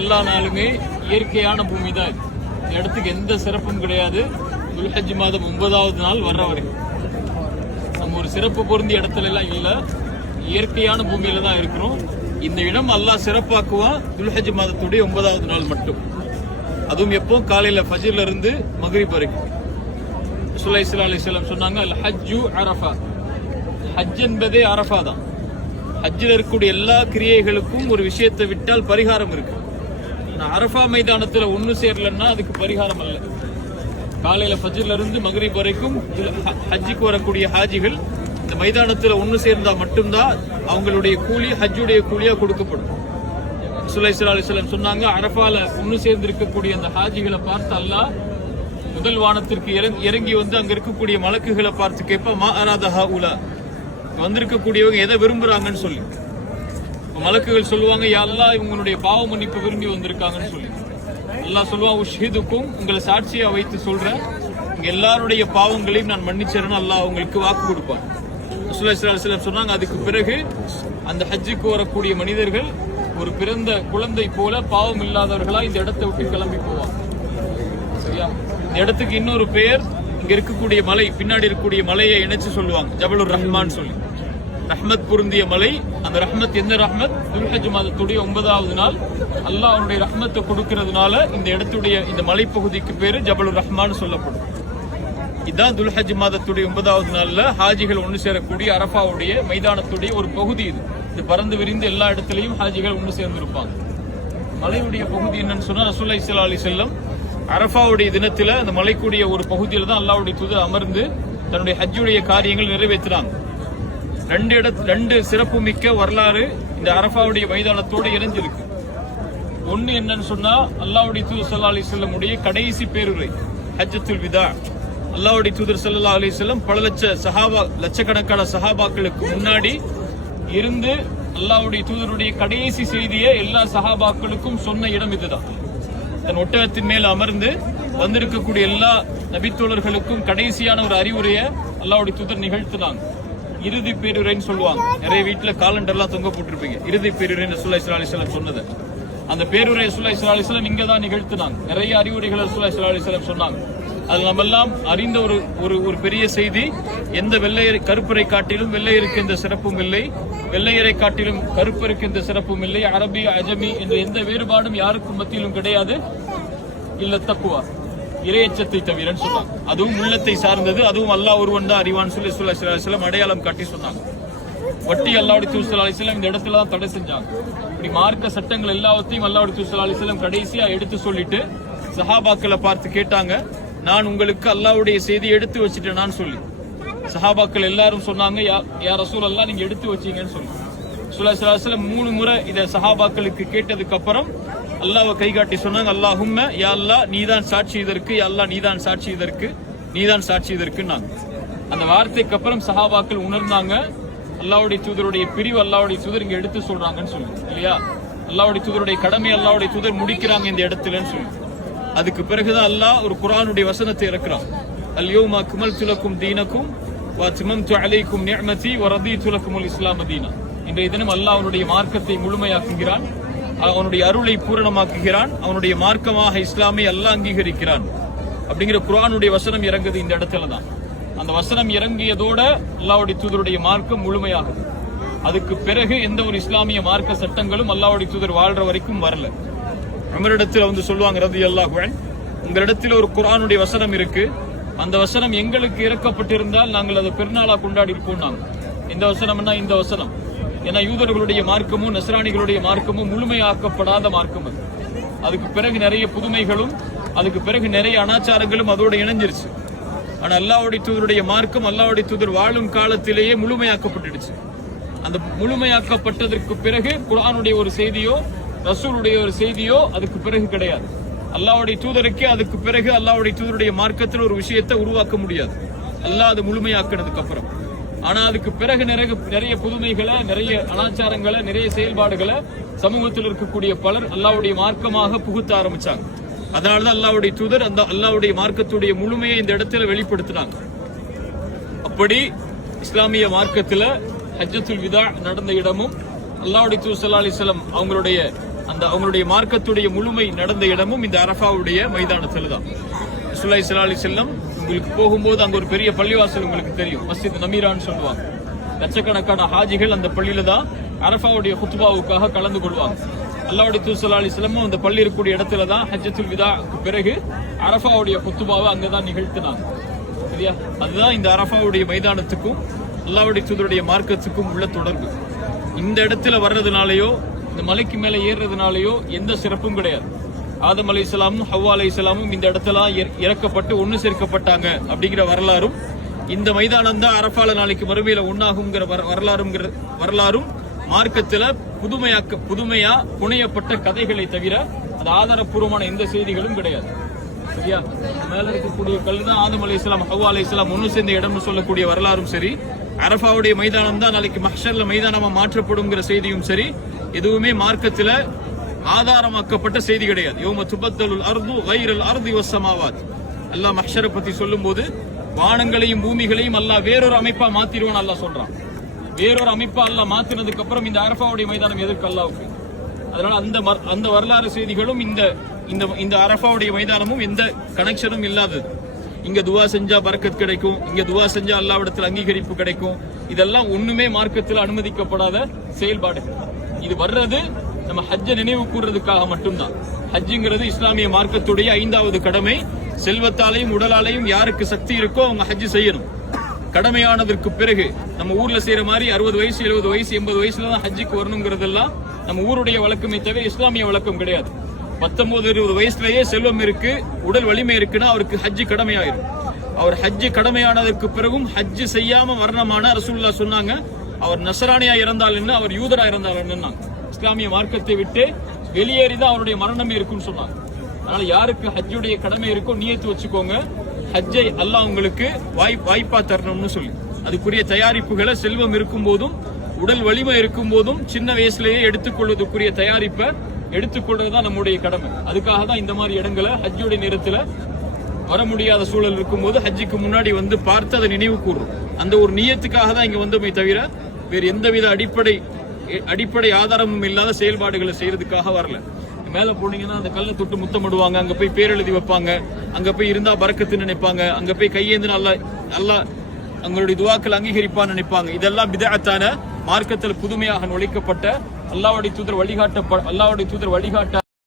எல்லா நாளுமே இயற்கையான பூமி தான் இந்த இடத்துக்கு எந்த சிறப்பும் கிடையாது. துல்ஹஜ் மாதம் ஒன்பதாவது நாள் வர்ற வரைக்கும். நம்ம ஒரு சிறப்பு பொருந்திய இடத்துல எல்லாம் இல்லை. இயற்கையான பூமியில தான் இருக்கிறோம். இந்த இடம் அல்லாஹ் சிறப்பாக்குவான். துல்ஹஜ் மாதத்துடைய ஒன்பதாவது நாள் மட்டும். அதுவும் எப்போ? காலையில் ஃபஜ்ர்ல இருந்து மகரிப் வரைக்கும். சுலை இஸ்லா அலிஸ்லாம் சொன்னாங்க அல் ஹஜ்ஜு அரஃபா. ஹஜ் என்பதே அரஃபா தான். ஹஜ்ஜில் இருக்கக்கூடிய எல்லா கிரியைகளுக்கும் ஒரு விஷயத்தை விட்டால் பரிகாரம் இருக்கு. அரஃபா மைதானத்தில் ஒன்று சேரலன்னா அதுக்கு பரிகாரம் அல்ல. காலையில் ஃபஜ்ர்ல இருந்து மகரிப் வரைக்கும் ஹஜ்ஜிக்கு ஹஜ்ஜுக்கு வரக்கூடிய ஹாஜிகள் இந்த மைதானத்தில் ஒன்று சேர்ந்தால் மட்டும்தான் அவங்களுடைய கூலி ஹஜ்ஜுடைய கூலியாக கொடுக்கப்படும். சுலைசுலா அலிஸ்லாம் சொன்னாங்க அரஃபால ஒன்று சேர்ந்து இருக்கக்கூடிய அந்த ஹாஜிகளை பார்த்து அல்லாஹ் முதல் வானத்திற்கு இறங்கி இறங்கி வந்து அங்க இருக்கக்கூடிய மலக்குகளை பார்த்து கேட்பா மா அராதஹா உலா வந்திருக்கக்கூடியவங்க எதை விரும்புறாங்கன்னு சொல்லி. மலக்குகள் சொல்லுவாங்க யா இவங்களுடைய பாவ மன்னிப்பு விரும்பி வந்திருக்காங்கன்னு சொல்லி. எல்லாம் சொல்லுவான் உஷீதுக்கும் உங்களை சாட்சியா வைத்து சொல்றேன். இங்க எல்லாருடைய பாவங்களையும் நான் மன்னிச்சேன்னு அல்லாஹ் அவங்களுக்கு வாக்கு கொடுப்பான். ரசூலுல்லாஹி சிலர் சொன்னாங்க அதுக்கு பிறகு அந்த ஹஜ்ஜுக்கு வரக்கூடிய மனிதர்கள் ஒரு பிறந்த குழந்தை போல பாவம் இல்லாதவர்களா இந்த இடத்தை விட்டு கிளம்பி போவாங்க. சரியா? இந்த இடத்துக்கு இன்னொரு பெயர் இங்க இருக்கக்கூடிய மலை பின்னாடி இருக்கக்கூடிய மலையை இணைச்சு சொல்லுவாங்க ஜபலுர் ரஹ்மான் சொல்லி. ரஹ்மத் பொருந்திய மலை. அந்த ரஹ்மத் எந்த ரஹ்மத்? துல்ஹஜ் மாதத்துடைய ஒன்பதாவது நாள். அல்லாஹ் அவனுடைய ரஹ்மத்தை கொடுக்கறதுனால இந்த இடத்துடைய இந்த மலைப்பகுதிக்கு பேரு ஜபலுர் ரஹ்மான் சொல்லப்படும். இதான் துல்ஹஜ் மாதத்துடைய ஒன்பதாவது நாள்ல ஹாஜிகள் ஒன்று சேரக்கூடிய அரஃபாவுடைய மைதானத்துடைய ஒரு பகுதி இது. இது பறந்து விரிந்து எல்லா இடத்துலையும் ஹாஜிகள் ஒன்று சேர்ந்திருப்பாங்க. மலையுடைய பகுதி என்னன்னு சொன்னா ரசூல்லா இஸ்லா அலி செல்லம் அரஃபாவுடைய தினத்துல அந்த மலைக்குடைய ஒரு பகுதியில் தான் அல்லாவுடைய துது அமர்ந்து தன்னுடைய ஹஜ்ஜுடைய காரியங்கள் நிறைவேற்றுறாங்க. ரெண்டு இடத்து ரெண்டு சிறப்பு மிக்க வரலாறு இந்த அரஃபாவுடைய மைதானத்தோடு இணைஞ்சிருக்கு. ஒன்று என்னன்னு சொன்னா அல்லாவுடைய தூதர் சல்லா அலி வஸல்லம் உடைய கடைசி பேருரை ஹஜ்ஜத்துல் விதா. அல்லாவுடைய தூதர் சல்லா அலி செல்லம் பல லட்ச சஹாபா லட்சக்கணக்கான சஹாபாக்களுக்கு முன்னாடி இருந்து அல்லாவுடைய தூதருடைய கடைசி செய்தியை எல்லா சஹாபாக்களுக்கும் சொன்ன இடம் இதுதான். தன் ஒட்டகத்தின் மேல் அமர்ந்து வந்திருக்கக்கூடிய எல்லா நபித்தோழர்களுக்கும் கடைசியான ஒரு அறிவுரையை அல்லாவுடைய தூதர் நிகழ்த்தினாங்க. இறுதி பேருரைன்னு சொல்லுவாங்க. நிறைய வீட்டுல காலண்டர்லாம் தொங்க போட்டிருப்பீங்க. இறுதி பேருரைன்னு ரசூலுல்லாஹி இஸ்லா அலிஸ்லாம் சொன்னது. அந்த பேருரை ரசூலுல்லாஹி இஸ்லா அலிஸ்லாம் இங்க தான் நிகழ்த்தினாங்க. நிறைய அறிவுரைகளை ரசூலுல்லாஹி இஸ்லா அலிஸ்லாம் சொன்னாங்க. அது நம்ம எல்லாம் அறிந்த ஒரு ஒரு ஒரு பெரிய செய்தி எந்த வெள்ளையரை கருப்பரை காட்டிலும் வெள்ளையருக்கு இந்த சிறப்பும் இல்லை. வெள்ளையரை காட்டிலும் கருப்பருக்கு இந்த சிறப்பும் இல்லை. அரபி அஜமி என்ற எந்த வேறுபாடும் யாருக்கும் மத்தியிலும் கிடையாது. இல்ல தக்குவா இரையச்சத்தை தவிரன்னு சொன்னாங்க. அதுவும் உள்ளத்தை சார்ந்தது அதுவும் அல்லாஹ் ஒருவன் தான் அறிவான் சொல்லி சொல்ல அடையாளம் காட்டி சொன்னாங்க. வட்டி அல்லாவுடைய தூசல் அலிசலம் இந்த இடத்துல தான் தடை செஞ்சாங்க. இப்படி மார்க்க சட்டங்கள் எல்லாத்தையும் அல்லாவுடைய தூசல் அலிசலம் கடைசியா எடுத்து சொல்லிட்டு சஹாபாக்களை பார்த்து கேட்டாங்க நான் உங்களுக்கு அல்லாவுடைய செய்தி எடுத்து வச்சுட்டேனான்னு சொல்லி. சஹாபாக்கள் எல்லாரும் சொன்னாங்க யா யார் ரசூல் எல்லாம் நீங்க எடுத்து வச்சீங்கன்னு சொல்லி. சுல்லாஸ்லாம் மூணு முறை இதை சஹாபாக்களுக்கு கேட்டதுக்கு அப்புறம் அல்லாவை கை காட்டி சொன்னாங்க அல்லாஹும்ம யா அல்லாஹ் நீதான் சாட்சி இதற்கு யா அல்லாஹ் நீதான் சாட்சி இதற்கு நீதான் சாட்சி இதற்குன்னாங்க. அந்த வார்த்தைக்கு அப்புறம் சஹாபாக்கள் உணர்ந்தாங்க அல்லாவுடைய தூதருடைய பிரிவு அல்லாவுடைய தூதர் இங்க எடுத்து சொல்றாங்கன்னு சொல்லி இல்லையா? அல்லாவுடைய தூதருடைய கடமை அல்லாவுடைய தூதர் முடிக்கிறாங்க இந்த இடத்துலன்னு சொல்லி. அதுக்கு பிறகுதான் அல்லாஹ் ஒரு குரானுடைய வசனத்தை இறக்குறான். அல்யோமா குமல் துலக்கும் தீனக்கும் வத்மம்து அலைக்கும் நிஅமதி வரதி துலக்கும் இஸ்லாம் தீனா. இன்றைய தினம் அல்லாஹ் அவனுடைய மார்க்கத்தை முழுமையாக்குகிறான். அவனுடைய அருளை பூரணமாக்குகிறான். அவனுடைய மார்க்கமாக இஸ்லாமை அல்லாஹ் அங்கீகரிக்கிறான். அப்படிங்கிற குரானுடைய வசனம் இறங்குது இந்த இடத்துல தான். அந்த வசனம் இறங்கியதோட அல்லாவுடைய தூதருடைய மார்க்கம் முழுமையாகுது. அதுக்கு பிறகு எந்த ஒரு இஸ்லாமிய மார்க்க சட்டங்களும் அல்லாவுடைய தூதர் வாழ்ற வரைக்கும் வரல. அமரிடத்தில் வந்து சொல்லுவாங்க ரதி அல்லாஹுவன் உங்களிடத்தில் ஒரு குரானுடைய வசனம் இருக்கு. அந்த வசனம் எங்களுக்கு இறக்கப்பட்டிருந்தால் நாங்கள் அதை பெருநாளா கொண்டாடி இருப்போம் நாங்கள் இந்த வசனம்னா இந்த வசனம். ஏன்னா யூதர்களுடைய மார்க்கமும் நஸ்ரானிகளுடைய மார்க்கமும் முழுமையாக்கப்படாத மார்க்கம் அது. அதுக்கு பிறகு நிறைய புதுமைகளும் அதுக்கு பிறகு நிறைய அனாச்சாரங்களும் அதோட இணைஞ்சிருச்சு. ஆனா அல்லாவுடைய தூதருடைய மார்க்கம் அல்லாவுடைய தூதர் வாழும் காலத்திலேயே முழுமையாக்கப்பட்டுடுச்சு. அந்த முழுமையாக்கப்பட்டதற்கு பிறகு குரானுடைய ஒரு செய்தியோ ரசூலுடைய ஒரு செய்தியோ அதுக்கு பிறகு கிடையாது. அல்லாவுடைய தூதருக்கே அதுக்கு பிறகு அல்லாவுடைய தூதருடைய மார்க்கத்தில் ஒரு விஷயத்தை உருவாக்க முடியாது. அல்லாஹ் அது முழுமையாக்கினதுக்கு அப்புறம். ஆனா அதுக்கு பிறகு நிறைய நிறைய புதுமைகளை நிறைய அனாச்சாரங்களை நிறைய செயல்பாடுகளை சமூகத்தில் இருக்கக்கூடிய பலர் அல்லாவுடைய மார்க்கமாக புகுத்த ஆரம்பிச்சாங்க. அதனாலதான் அல்லாவுடைய தூதர் அந்த அல்லாவுடைய மார்க்கத்துடைய முழுமையை இந்த இடத்துல வெளிப்படுத்தினாங்க. அப்படி இஸ்லாமிய மார்க்கத்துல ஹஜ்ஜத்துல் விதா நடந்த இடமும் அல்லாவுடைய தூதர் சல்லா அலிஸ்லாம் அவங்களுடைய அந்த அவங்களுடைய மார்க்கத்துடைய முழுமை நடந்த இடமும் இந்த அரஃபாவுடைய மைதானத்தில் தான். சுல்லா இஸ்லா அலி செல்லம் உங்களுக்கு போகும்போது அங்க ஒரு பெரிய பள்ளிவாசல் உங்களுக்கு தெரியும். மஸ்ஜித் நமீரான்னு சொல்லுவாங்க. லட்சக்கணக்கான ஹாஜிகள் அந்த பள்ளியில தான் அரஃபாவுடைய குத்துபாவுக்காக கலந்து கொள்வாங்க. அல்லாவுடைய தூசலாளி அலி அந்த பள்ளி இருக்கக்கூடிய இடத்துல தான் ஹஜ்ஜத்துல் விதாக்கு பிறகு அரஃபாவுடைய குத்துபாவை அங்கதான் நிகழ்த்தினாங்க. சரியா? அதுதான் இந்த அரஃபாவுடைய மைதானத்துக்கும் அல்லாவுடைய தூதருடைய மார்க்கத்துக்கும் உள்ள தொடர்பு. இந்த இடத்துல வர்றதுனாலயோ இந்த மலைக்கு மேல ஏறுறதுனாலயோ எந்த சிறப்பும் கிடையாது. ஆதம் அலை இஸ்லாமும் ஹவ்வா அலை இஸ்லாமும் இந்த இடத்துல இறக்கப்பட்டு ஒன்று சேர்க்கப்பட்டாங்க அப்படிங்கிற வரலாறும் இந்த மைதானம் தான் அரஃபால நாளைக்கு மறுமையில உண்ணாகுங்கிற வர- வரலாறுங்கிற வரலாறும் மார்க்கத்தில் புதுமையாக்க புதுமையா புனையப்பட்ட கதைகளை தவிர அது ஆதாரப்பூர்வமான எந்த செய்திகளும் கிடையாது. சரியா? மேல இருக்கக்கூடிய கல் தான் ஆதம் அலி இஸ்லாம் ஹவ்வா அலி இஸ்லாம் ஒன்று சேர்ந்த இடம்னு சொல்லக்கூடிய வரலாறும் சரி அரஃபாவுடைய மைதானம் தான் நாளைக்கு மஹர்ல மைதானமா மாற்றப்படுங்கிற செய்தியும் சரி எதுவுமே மார்க்கத்துல ஆதாரமாக்கப்பட்ட செய்தி கிடையாது. யோம துபத்தலுல் அர்து வைரல் அர்தி வசமாவாத் அல்லாஹ் மஹ்ஷரை பத்தி சொல்லும்போது வானங்களையும் பூமிகளையும் அல்லாஹ் வேறொரு அமைப்பா மாத்திடுவான் அல்லாஹ் சொல்றான். வேறொரு அமைப்பா அல்லாஹ் மாத்தினதுக்கு அப்புறம் இந்த அரஃபாவுடைய மைதானம் எதற்கு அல்லாவுக்கு அதனால அந்த மர்- அந்த வரலாறு செய்திகளும் இந்த இந்த இந்த அரஃபாவுடைய மைதானமும் எந்த கனெக்ஷனும் இல்லாதது. இங்க துவா செஞ்சா பரக்கத் கிடைக்கும். இங்க துவா செஞ்சா அல்லாவிடத்தில் அங்கீகரிப்பு கிடைக்கும். இதெல்லாம் ஒண்ணுமே மார்க்கத்தில் அனுமதிக்கப்படாத செயல்பாடு இது வர்றது நம்ம ஹஜ்ஜை நினைவு கூறுறதுக்காக மட்டும்தான். ஹஜ்ஜுங்கிறது இஸ்லாமிய மார்க்கத்துடைய ஐந்தாவது கடமை. செல்வத்தாலையும் உடலாலையும் யாருக்கு சக்தி இருக்கோ அவங்க ஹஜ்ஜு செய்யணும். கடமையானதற்கு பிறகு நம்ம ஊர்ல செய்யற மாதிரி அறுபது வயசு எழுபது வயசு எண்பது வயசுல தான் ஹஜ்ஜுக்கு வரணுங்கிறதெல்லாம் நம்ம ஊருடைய வழக்கமே தவிர இஸ்லாமிய வழக்கம் கிடையாது. பத்தொன்பது இருபது வயசுலயே செல்வம் இருக்கு உடல் வலிமை இருக்குன்னா அவருக்கு ஹஜ்ஜு கடமையாயிரும். அவர் ஹஜ்ஜு கடமையானதற்கு பிறகும் ஹஜ்ஜு செய்யாம மரணமான ரசூல்லா சொன்னாங்க. அவர் நசரானியா இறந்தால் என்ன? அவர் யூதரா இறந்தால் என்னன்னாங்க? இஸ்லாமிய மார்க்கத்தை விட்டு வெளியேறிதான் அவருடைய மரணமே இருக்கும்னு சொன்னாங்க. அதனால யாருக்கு ஹஜ்ஜுடைய கடமை இருக்கோ நீயத்து வச்சுக்கோங்க. ஹஜ்ஜை அல்லாஹ் உங்களுக்கு வாய் வாய்ப்பா தரணும்னு சொல்லி. அதுக்குரிய தயாரிப்புகளை செல்வம் இருக்கும் போதும் உடல் வலிமை இருக்கும் போதும் சின்ன வயசுலயே எடுத்துக்கொள்வதற்குரிய தயாரிப்பை எடுத்துக்கொள்றதுதான் நம்முடைய கடமை. அதுக்காக தான் இந்த மாதிரி இடங்களை ஹஜ்ஜுடைய நேரத்துல வர முடியாத சூழல் இருக்கும்போது ஹஜ்ஜுக்கு முன்னாடி வந்து பார்த்து அதை நினைவு கூறும். அந்த ஒரு நியத்துக்காக தான் இங்க வந்தோமே தவிர வேறு எந்தவித அடிப்படை அடிப்படை ஆதாரமும் இல்லாத செயல்பாடுகளை செய்யறதுக்காக வரல. மேல போனீங்கன்னா அந்த கல்லை தொட்டு முத்தமிடுவாங்க அங்க போய் பேரெழுதி வைப்பாங்க அங்க போய் இருந்தா பறக்கத்துன்னு நினைப்பாங்க அங்க போய் கையேந்து நல்லா நல்லா அவங்களுடைய துவாக்கள் அங்கீகரிப்பான்னு நினைப்பாங்க. இதெல்லாம் பிதஅத்தான மார்க்கத்தில் புதுமையாக நுழைக்கப்பட்ட அல்லாவுடைய தூதர் வழிகாட்ட அல்லாவுடைய தூதர் வழிகாட்ட